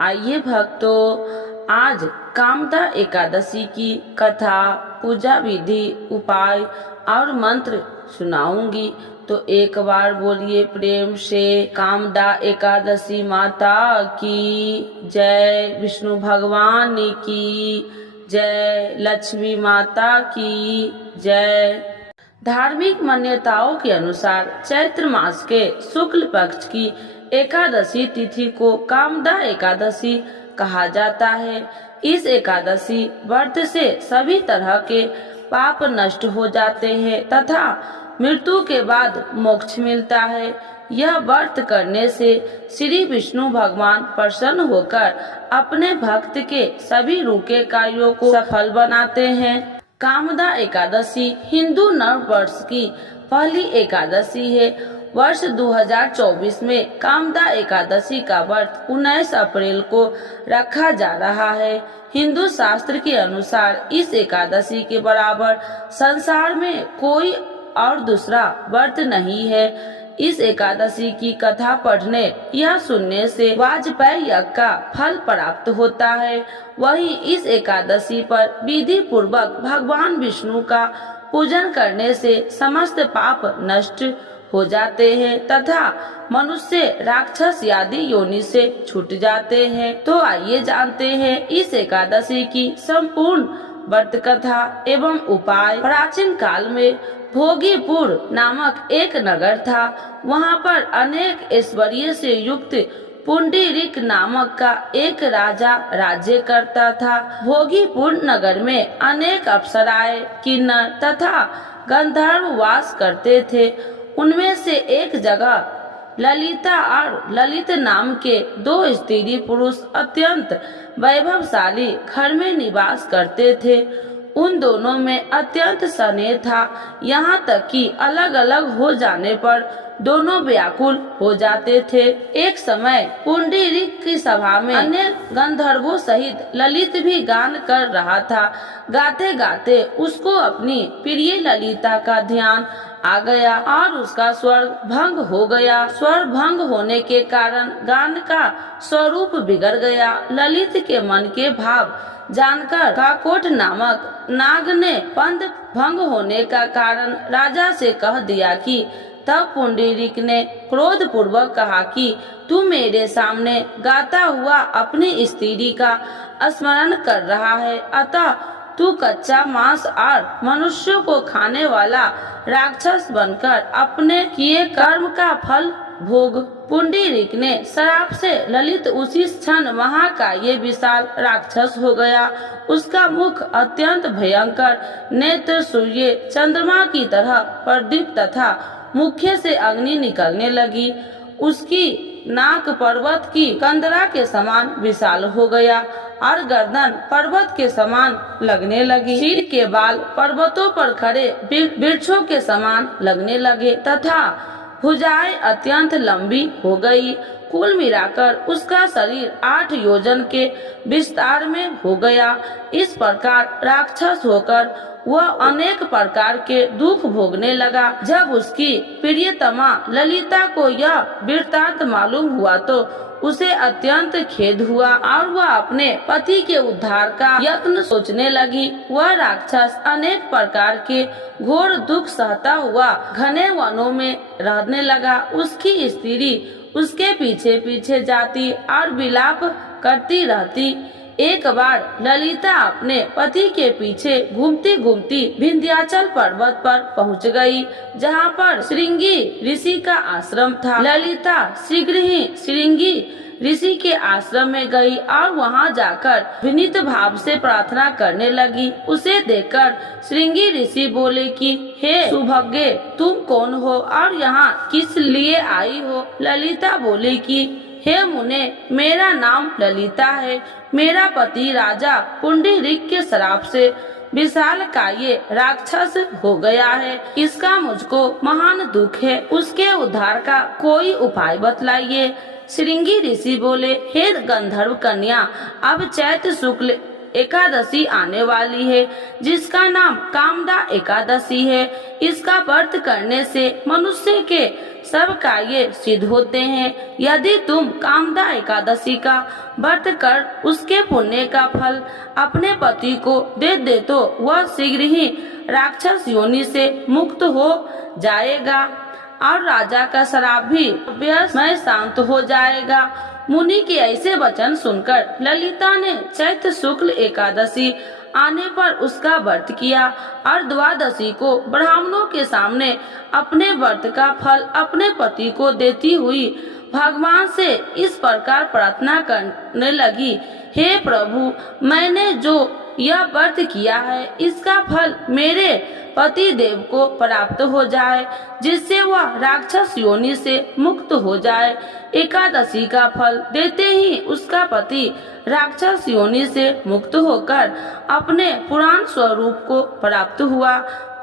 आइए भक्तों, आज कामदा एकादशी की कथा, पूजा विधि, उपाय और मंत्र सुनाऊंगी। तो एक बार बोलिए प्रेम से, कामदा एकादशी माता की जय, विष्णु भगवान की जय, लक्ष्मी माता की जय। धार्मिक मान्यताओं के अनुसार चैत्र मास के शुक्ल पक्ष की एकादशी तिथि को कामदा एकादशी कहा जाता है। इस एकादशी व्रत से सभी तरह के पाप नष्ट हो जाते हैं तथा मृत्यु के बाद मोक्ष मिलता है। यह व्रत करने से श्री विष्णु भगवान प्रसन्न होकर अपने भक्त के सभी रुके कार्यों को सफल बनाते हैं। कामदा एकादशी हिंदू नव वर्ष की पहली एकादशी है। वर्ष 2024 में कामदा एकादशी का व्रत 19 अप्रैल को रखा जा रहा है। हिंदू शास्त्र के अनुसार इस एकादशी के बराबर संसार में कोई और दूसरा व्रत नहीं है। इस एकादशी की कथा पढ़ने या सुनने से वाजपेयी यज्ञ का फल प्राप्त होता है। वहीं इस एकादशी पर विधि पूर्वक भगवान विष्णु का पूजन करने से समस्त पाप नष्ट हो जाते हैं तथा मनुष्य राक्षस आदि योनि से छूट जाते हैं। तो आइए जानते हैं इस एकादशी की संपूर्ण व्रत कथा एवं उपाय। प्राचीन काल में भोगीपुर नामक एक नगर था। वहां पर अनेक ऐश्वर्य से युक्त पुंडरीक नामक का एक राजा राज्य करता था। भोगीपुर नगर में अनेक अप्सराएं, किन्नर तथा गंधर्व वास करते थे। उनमें से एक जगह ललिता और ललित नाम के दो स्त्री पुरुष अत्यंत वैभवशाली घर में निवास करते थे। उन दोनों में अत्यंत स्नेह था, यहाँ तक कि अलग अलग हो जाने पर दोनों व्याकुल हो जाते थे। एक समय पुंडरीक की सभा में अन्य गंधर्वों सहित ललित भी गान कर रहा था। गाते गाते उसको अपनी प्रिय ललिता का ध्यान आ गया और उसका स्वर भंग हो गया। स्वर भंग होने के कारण गान का स्वरूप बिगड़ गया। ललित के मन के भाव जानकर काकोट नामक नाग ने पंथ भंग होने का कारण राजा से कह दिया कि तब पुंडरीक ने क्रोध पूर्वक कहा कि तू मेरे सामने गाता हुआ अपनी स्त्री का स्मरण कर रहा है, अतः तू कच्चा मांस और मनुष्यों को खाने वाला राक्षस बनकर अपने किए कर्म का फल भोग। पुंडरीक ने श्राप से ललित उसी क्षण वहाँ का ये विशाल राक्षस हो गया। उसका मुख अत्यंत भयंकर, नेत्र सूर्य चंद्रमा की तरह प्रदीप्त तथा मुख्य से अग्नि निकलने लगी। उसकी नाक पर्वत की कंदरा के समान विशाल हो गया और गर्दन पर्वत के समान लगने लगी। सिर के बाल पर्वतों पर खड़े वृक्षों के समान लगने लगे तथा भुजाएं अत्यंत लंबी हो गई। कुल मिलाकर उसका शरीर 8 योजन के विस्तार में हो गया। इस प्रकार राक्षस होकर वह अनेक प्रकार के दुख भोगने लगा। जब उसकी प्रियतमा ललिता को यह वृत्तांत मालूम हुआ तो उसे अत्यंत खेद हुआ और वह अपने पति के उद्धार का यत्न सोचने लगी। वह राक्षस अनेक प्रकार के घोर दुख सहता हुआ घने वनों में रहने लगा। उसकी स्त्री उसके पीछे पीछे जाती और विलाप करती रहती। एक बार ललिता अपने पति के पीछे घूमती घूमती विंध्याचल पर्वत पर पहुंच गई, जहां पर श्रृंगी ऋषि का आश्रम था। ललिता शीघ्र ही श्रृंगी ऋषि के आश्रम में गई और वहां जाकर विनीत भाव से प्रार्थना करने लगी। उसे देखकर श्रृंगी ऋषि बोले कि हे सुभगे, तुम कौन हो और यहाँ किस लिए आई हो? ललिता बोली कि हे मुने, मेरा नाम ललिता है। मेरा पति राजा पुंडरीक के श्राप से विशाल काये राक्षस हो गया है। इसका मुझको महान दुख है। उसके उद्धार का कोई उपाय बतलाइए। श्रृंगी ऋषि बोले, हे गंधर्व कन्या, अब चैत्र शुक्ल एकादशी आने वाली है, जिसका नाम कामदा एकादशी है। इसका व्रत करने से मनुष्य के सब कार्य सिद्ध होते हैं। यदि तुम कामदा एकादशी का व्रत कर उसके पुण्य का फल अपने पति को दे तो वह शीघ्र ही राक्षस योनि से मुक्त हो जाएगा और राजा का श्राप भी में शांत हो जाएगा। मुनि के ऐसे वचन सुनकर ललिता ने चैत्र शुक्ल एकादशी आने पर उसका व्रत किया और द्वादशी को ब्राह्मणों के सामने अपने व्रत का फल अपने पति को देती हुई भगवान से इस प्रकार प्रार्थना करने लगी, हे प्रभु, मैंने जो यह व्रत किया है इसका फल मेरे पति देव को प्राप्त हो जाए, जिससे वह राक्षस योनि से मुक्त हो जाए। एकादशी का फल देते ही उसका पति राक्षस योनि से मुक्त होकर अपने पुराण स्वरूप को प्राप्त हुआ।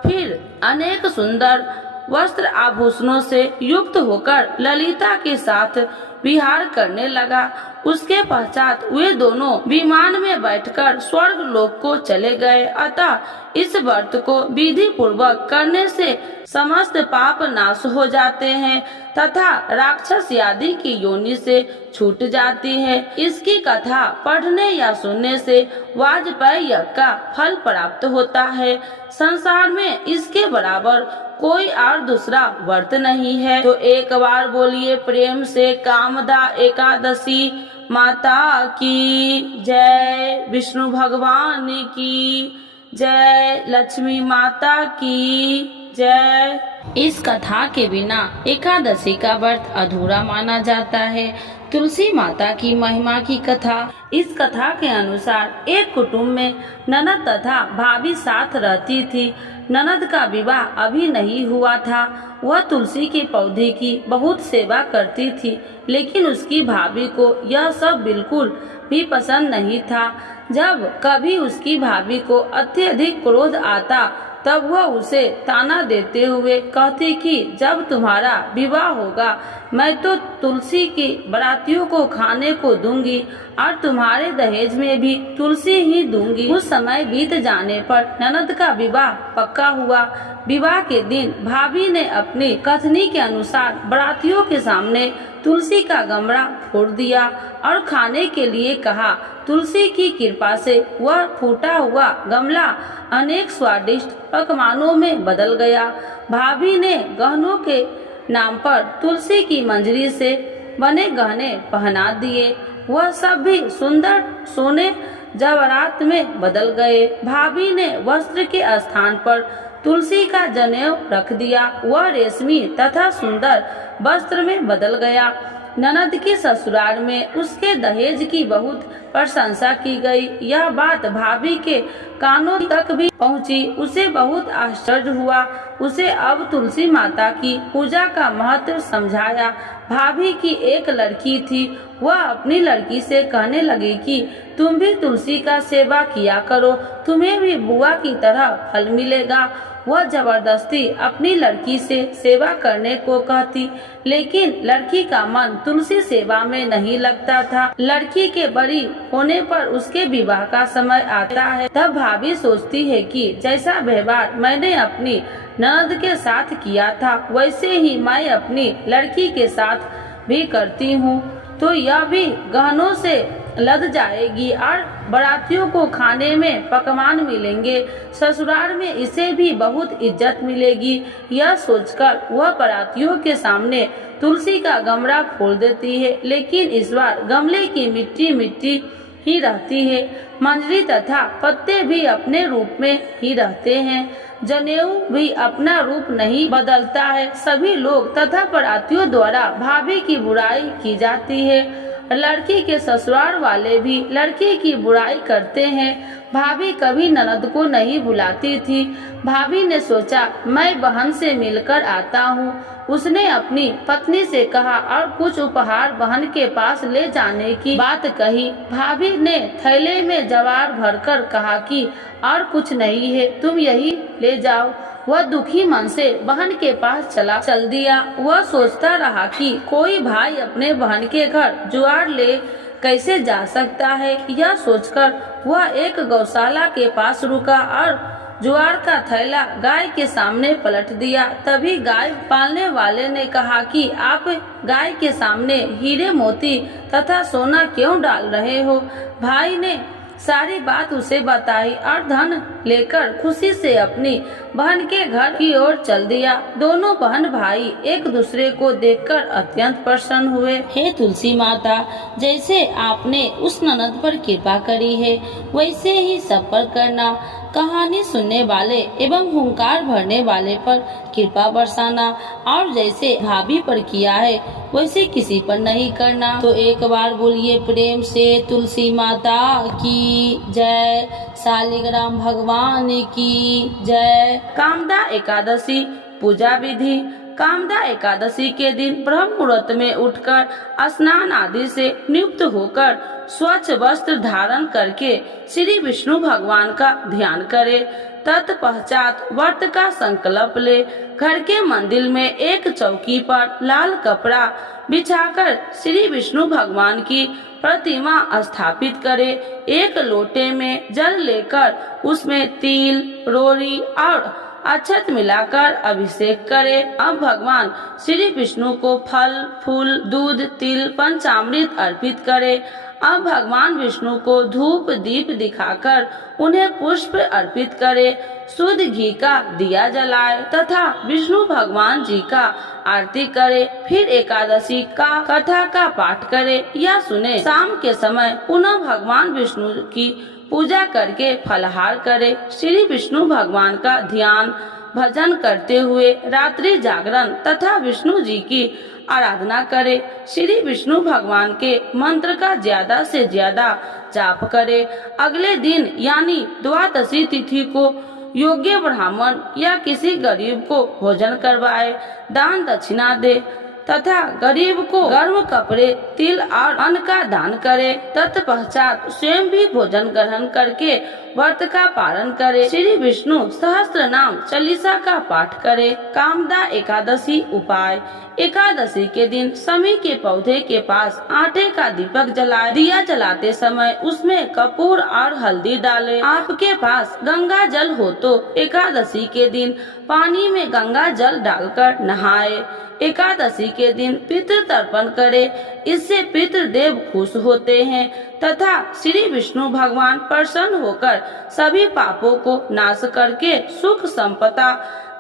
फिर अनेक सुंदर वस्त्र आभूषणों से युक्त होकर ललिता के साथ विहार करने लगा। उसके पश्चात वे दोनों विमान में बैठकर स्वर्ग लोक को चले गए। अतः इस व्रत को विधि पूर्वक करने से समस्त पाप नाश हो जाते हैं तथा राक्षस आदि की योनि से छूट जाती है। इसकी कथा पढ़ने या सुनने से वाजपेयी यज्ञ का फल प्राप्त होता है। संसार में इसके बराबर कोई और दूसरा व्रत नहीं है। तो एक बार बोलिए प्रेम से कामदा एकादशी माता की जय, विष्णु भगवान की जय, लक्ष्मी माता की जय। इस कथा के बिना एकादशी का व्रत अधूरा माना जाता है। तुलसी माता की महिमा की कथा। इस कथा के अनुसार एक कुटुंब में ननद तथा भाभी साथ रहती थी। ननद का विवाह अभी नहीं हुआ था। वह तुलसी के पौधे की बहुत सेवा करती थी, लेकिन उसकी भाभी को यह सब बिल्कुल भी पसंद नहीं था। जब कभी उसकी भाभी को अत्यधिक क्रोध आता तब वह उसे ताना देते हुए कहती कि जब तुम्हारा विवाह होगा मैं तो तुलसी की बारातियों को खाने को दूंगी और तुम्हारे दहेज में भी तुलसी ही दूंगी। उस समय बीत जाने पर ननद का विवाह पक्का हुआ। विवाह के दिन भाभी ने अपनी कथनी के अनुसार बारातियों के सामने तुलसी का गमला फोड़ दिया और खाने के लिए कहा। तुलसी की कृपा से वह फूटा हुआ गमला अनेक स्वादिष्ट पकवानों में बदल गया। भाभी ने गहनों के नाम पर तुलसी की मंजरी से बने गहने पहना दिए। वह सब भी सुंदर सोने जवाहरात में बदल गए। भाभी ने वस्त्र के स्थान पर तुलसी का जनेऊ रख दिया। वह रेशमी तथा सुंदर वस्त्र में बदल गया। ननद के ससुराल में उसके दहेज की बहुत प्रशंसा की गई। यह बात भाभी के कानों तक भी पहुंची। उसे बहुत आश्चर्य हुआ। उसे अब तुलसी माता की पूजा का महत्व समझाया। भाभी की एक लड़की थी। वह अपनी लड़की से कहने लगी कि तुम भी तुलसी का सेवा किया करो, तुम्हें भी बुआ की तरह फल मिलेगा। वह जबरदस्ती अपनी लड़की से सेवा करने को कहती, लेकिन लड़की का मन तुलसी सेवा में नहीं लगता था। लड़की के बड़ी होने पर उसके विवाह का समय आता है। तब भाभी सोचती है कि जैसा व्यवहार मैंने अपनी ननद के साथ किया था वैसे ही मैं अपनी लड़की के साथ भी करती हूँ, तो यह भी गहनों से लद जाएगी और बारातियों को खाने में पकवान मिलेंगे। ससुराल में इसे भी बहुत इज्जत मिलेगी। यह सोचकर वह बारातियों के सामने तुलसी का गमला फोड़ देती है, लेकिन इस बार गमले की मिट्टी मिट्टी ही रहती है। मंजरी तथा पत्ते भी अपने रूप में ही रहते हैं। जनेऊ भी अपना रूप नहीं बदलता है। सभी लोग तथा बारातियों द्वारा भाभी की बुराई की जाती है। लड़की के ससुराल वाले भी लड़की की बुराई करते हैं। भाभी कभी ननद को नहीं बुलाती थी। भाभी ने सोचा मैं बहन से मिलकर आता हूँ। उसने अपनी पत्नी से कहा और कुछ उपहार बहन के पास ले जाने की बात कही। भाभी ने थैले में जवार भरकर कहा कि और कुछ नहीं है, तुम यही ले जाओ। वह दुखी मन से बहन के पास चल दिया। वह सोचता रहा कि कोई भाई अपने बहन के घर जुआर ले कैसे जा सकता है, यह सोचकर वह एक गौशाला के पास रुका और ज्वार का थैला गाय के सामने पलट दिया। तभी गाय पालने वाले ने कहा कि आप गाय के सामने हीरे मोती तथा सोना क्यों डाल रहे हो। भाई ने सारी बात उसे बताई और धन लेकर खुशी से अपनी बहन के घर की ओर चल दिया। दोनों बहन भाई एक दूसरे को देखकर अत्यंत प्रसन्न हुए। हे तुलसी माता, जैसे आपने उस ननद पर कृपा करी है वैसे ही सब पर करना। कहानी सुनने वाले एवं हुंकार भरने वाले पर कृपा बरसाना, और जैसे भाभी पर किया है वैसे किसी पर नहीं करना। तो एक बार बोलिए प्रेम से तुलसी माता की जय, शालिग्राम भगवान की जय। कामदा एकादशी पूजा विधि। कामदा एकादशी के दिन ब्रह्म मुहूर्त में उठकर स्नान आदि से नियुक्त होकर स्वच्छ वस्त्र धारण करके श्री विष्णु भगवान का ध्यान करे। तत्पश्चात व्रत का संकल्प ले घर के मंदिर में एक चौकी पर लाल कपड़ा बिछाकर श्री विष्णु भगवान की प्रतिमा स्थापित करे। एक लोटे में जल लेकर उसमें तिल, रोरी और अक्षत मिलाकर अभिषेक करे। अब भगवान श्री विष्णु को फल, फूल, दूध, तिल, पंचामृत अर्पित करे। अब भगवान विष्णु को धूप दीप दिखाकर उन्हें पुष्प अर्पित करे। शुद्ध घी का दिया जलाए तथा विष्णु भगवान जी का आरती करे। फिर एकादशी का कथा का पाठ करे या सुने। शाम के समय पुनः भगवान विष्णु की पूजा करके फलाहार करे। श्री विष्णु भगवान का ध्यान भजन करते हुए रात्रि जागरण तथा विष्णु जी की आराधना करे। श्री विष्णु भगवान के मंत्र का ज्यादा से ज्यादा जाप करे। अगले दिन यानी द्वादशी तिथि को योग्य ब्राह्मण या किसी गरीब को भोजन करवाए, दान दक्षिणा दे तथा गरीब को गर्म कपड़े, तिल और अन्न का दान करे। तत्पश्चात स्वयं भी भोजन ग्रहण करके व्रत का पालन करे। श्री विष्णु सहस्त्र नाम चालीसा का पाठ करे। कामदा एकादशी उपाय। एकादशी के दिन समी के पौधे के पास आटे का दीपक जलाए। दिया जलाते समय उसमें कपूर और हल्दी डाले। आपके पास गंगा जल हो तो एकादशी के दिन पानी में गंगा जल डालकर नहाए। एकादशी के दिन पितृ तर्पण करे। इससे पितृदेव खुश होते हैं तथा श्री विष्णु भगवान प्रसन्न होकर सभी पापों को नाश करके सुख संपदा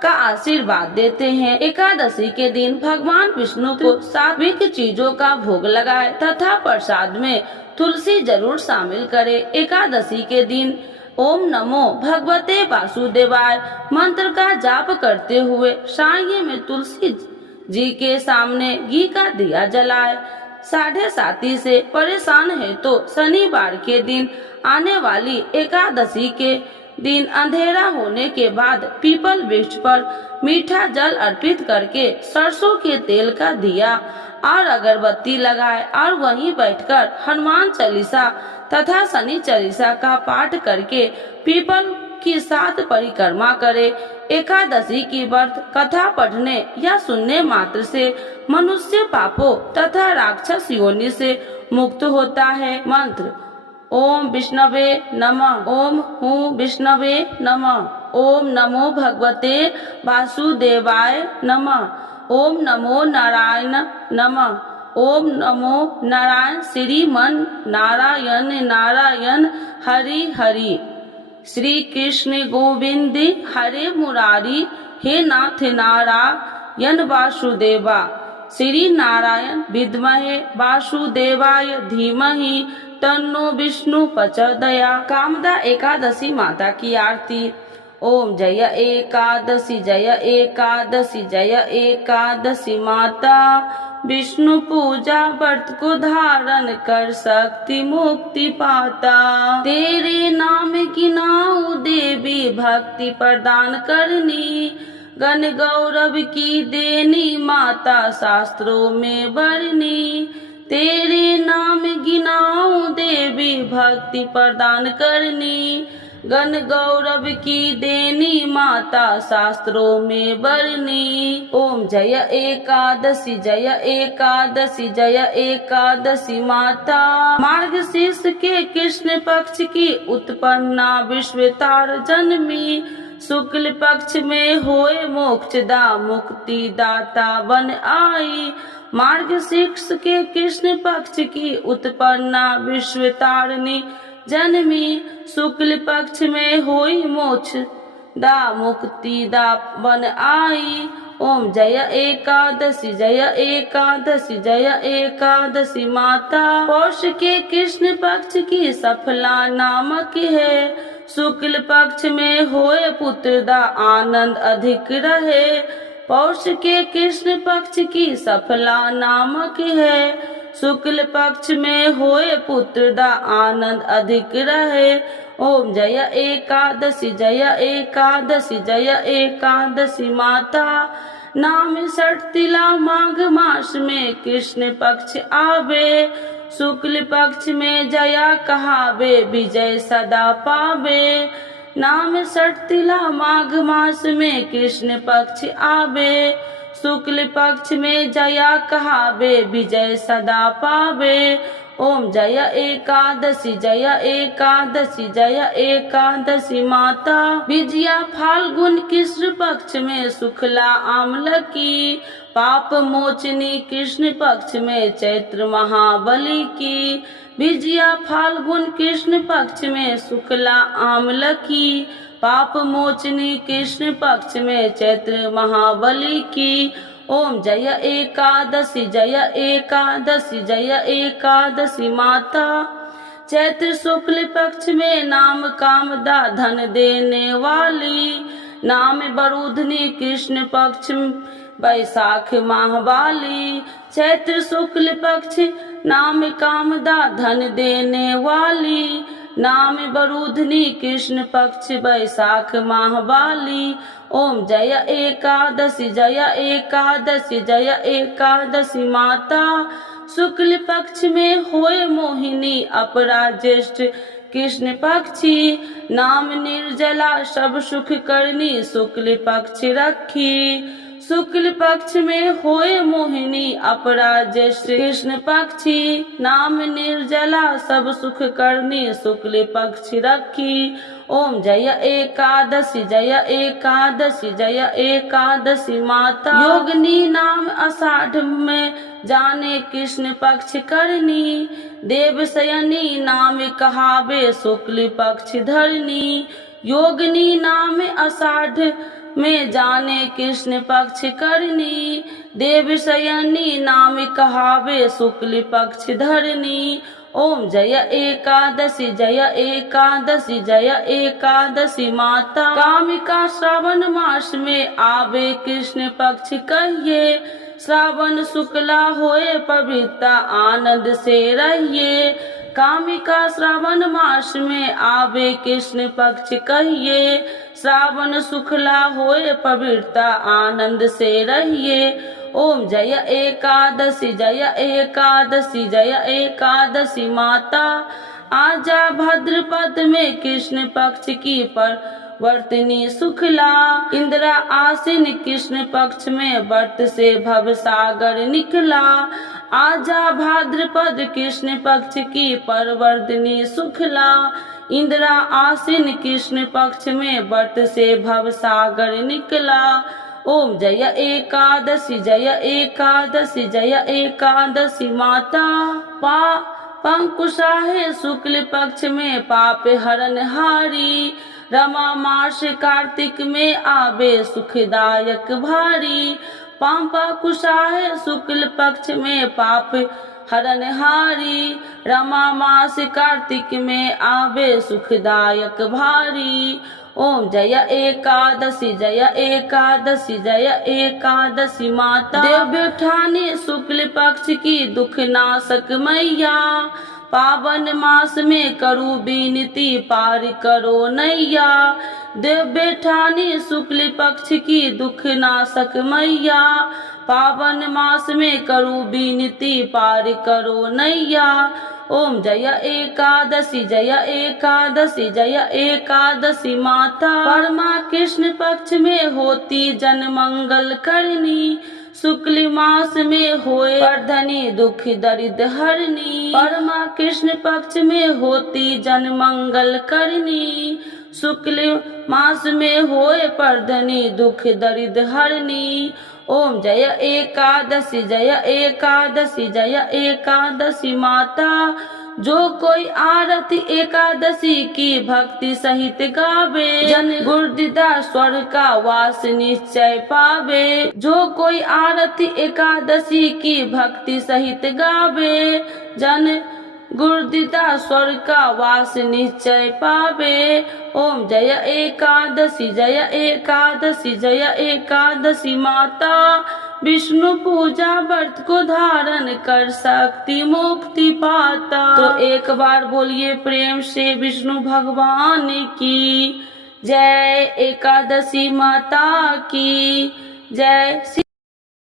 का आशीर्वाद देते हैं। एकादशी के दिन भगवान विष्णु को सात्विक चीजों का भोग लगाए तथा प्रसाद में तुलसी जरूर शामिल करे। एकादशी के दिन ओम नमो भगवते वासुदेवाय मंत्र का जाप करते हुए साय में तुलसी जी के सामने घी का दिया जलाए। 7:30 से परेशान है तो शनिवार के दिन आने वाली एकादशी के दिन अंधेरा होने के बाद पीपल वृक्ष पर मीठा जल अर्पित करके सरसों के तेल का दिया और अगरबत्ती लगाए और वहीं बैठकर हनुमान चालीसा तथा शनि चालीसा का पाठ करके पीपल की 7 परिक्रमा करे। एकादशी की व्रत कथा पढ़ने या सुनने मात्र से मनुष्य पापों तथा राक्षस योनि से मुक्त होता है। मंत्र ओम विष्णवे नमः, ओम हूँ विष्णवे नमः, ओम नमो भगवते वासुदेवाय नमः, ओम नमो नारायण नमः, ओम नमो नारायण श्रीमन नारायण नारायण हरि हरि। श्री कृष्ण गोविंद हरे मुरारी, हे नाथ नारायण वासुदेवा। श्री नारायण विद्महे वासुदेवाय धीमहि तन्नो विष्णु प्रचोदयात्। कामदा एकादशी माता की आरती। ओम जय एकादशी जय एकादशी जय एकादशी माता, विष्णु पूजा व्रत को धारण कर शक्ति मुक्ति पाता। तेरे नाम की नाउ देवी भक्ति प्रदान करनी, गण गौरव की देनी माता शास्त्रों में वर्णी। तेरे नाम गिनाऊं देवी भक्ति प्रदान करनी, गण गौरव की देनी माता शास्त्रों में बरनी। ओम जय एकादशी जय एकादशी जय एकादशी माता। मार्गशीर्ष के कृष्ण पक्ष की उत्पन्ना विश्वतार जन्मी। शुक्ल पक्ष में होए मोक्षदा मुक्ति दाता बन आई। मार्गशीर्ष के कृष्ण पक्ष की उत्पन्ना विश्वतारिणी जन्मी। शुक्ल पक्ष में होई मोक्ष दा मुक्ति दा बन आई। ओम जय एकादशी जय एकादशी जय एकादशी माता। पौष के कृष्ण पक्ष की सफला नामक है। शुक्ल पक्ष में होए पुत्र दा आनंद अधिक रहे। पौष के कृष्ण पक्ष की सफला नामक है। शुक्ल पक्ष में होए पुत्र दा आनंद अधिक रहे। ओम जय एकादशी जय एकादशी जय एकादशी माता। नाम षटतिला माघ मास में कृष्ण पक्ष आवे। शुक्ल पक्ष में जया कहावे विजय सदा पावे। नाम षटतिला माघ मास में कृष्ण पक्ष आवे। शुक्ल पक्ष में जया कहावे विजय सदा पावे। ओम जय एकादशी जय एकादशी जय एकादशी माता। विजया फाल्गुन कृष्ण पक्ष में शुक्ला आम्ल की। पाप मोचनी कृष्ण पक्ष में चैत्र महाबली की। विजया फाल्गुन कृष्ण पक्ष में शुक्ला आम्ल की। पाप मोचनी कृष्ण पक्ष में चैत्र महाबली की। ओम जय एकादशी जय एकादशी जय एकादशी माता। चैत्र शुक्ल पक्ष में नाम कामदा धन देने वाली। नाम बरूधनी कृष्ण पक्ष बैसाख माह वाली। चैत्र शुक्ल पक्ष नाम कामदा धन देने वाली। नाम बरूधनी कृष्ण पक्ष बैसाख माह वाली। ओम जय एकादशी जय एकादशी जय एकादशी माता। शुक्ल पक्ष में होए मोहिनी अपरा ज्येष्ठ कृष्ण पक्षी। नाम निर्जला सब सुख करनी शुक्ल पक्ष रखी। शुक्ल पक्ष में होए मोहिनी अपरा ज्येष्ठ कृष्ण पक्षी। नाम निर्जला सब सुख करनी शुक्ल पक्ष रखी। ओम जय एकादशी जय एकादशी जय एकादशी माता। योगिनी नाम आषाढ़ में जाने कृष्ण पक्ष करनी। देवशयनी नाम कहावे शुक्ल पक्ष धरनी। योगिनी नाम आषाढ़ में जाने कृष्ण पक्ष करनी। देवशयनी नाम कहावे शुक्ल पक्ष धरनी। ओम जय एकादशी जय एकादशी जय एकादशी माता। कामिका श्रावण मास में आवे कृष्ण पक्ष कहिए। श्रावण शुक्ला होए पवित्रता आनंद से रहिए। कामिका श्रावण मास में आवे कृष्ण पक्ष कहिए। श्रावण शुक्ला होए पवित्रता आनंद से रहिए। ओम जय एकादशी जय एकादशी जय एकादशी माता। आजा भाद्रपद में कृष्ण पक्ष की परवर्तिनी शुक्ला। इंदिरा आसीन कृष्ण पक्ष में व्रत से भवसागर निकला। आजा भाद्रपद कृष्ण पक्ष की परवर्तिनी शुक्ला। इंदिरा आसीन कृष्ण पक्ष में व्रत से भवसागर निकला। ओम जय एकादशी जय एकादशी जय एकादशी माता। पंकुशाहे शुक्ल पक्ष में पाप हरण हारी। रमा मास कार्तिक में आवे सुखदायक भारी। पांपा कुशाहे शुक्ल पक्ष में पाप हरण हारी। रमा मास कार्तिक में आवे सुखदायक भारी। ओम जय एकादशी जय एकादशी जय एकादशी माता। देवठानी शुक्ल पक्ष की दुख नाशक मैया। पावन मास में करू बीनती पार करो नैया। देवठानी शुक्ल पक्ष की दुख नाशक मैया। पावन मास में करू बीनती पार करो नैया। ओम जय एकादशी जय एकादशी जय एकादशी माता। परमा कृष्ण पक्ष में होती जन मंगल करनी, शुक्ल मास में होए वर्धनी दुख दरिद्र हरनी। परमा कृष्ण पक्ष में होती जन मंगल करनी, शुक्ल मास में होए पर्धनी दुख दरिद्र हरनी। ओम जय एकादशी जय एकादशी जय एकादशी माता। जो कोई आरती एकादशी की भक्ति सहित गावे, जन गुरुदिदा स्वर्ग का वास निश्चय पावे। जो कोई आरती एकादशी की भक्ति सहित गावे, जन गुरुदिदा स्वर्ग का वास निश्चय पावे। ओम जय एकादशी जय एकादशी जय एकादशी माता। विष्णु पूजा व्रत को धारण कर शक्ति मुक्ति पाता। तो एक बार बोलिए प्रेम से विष्णु भगवान की जय, एकादशी माता की जय।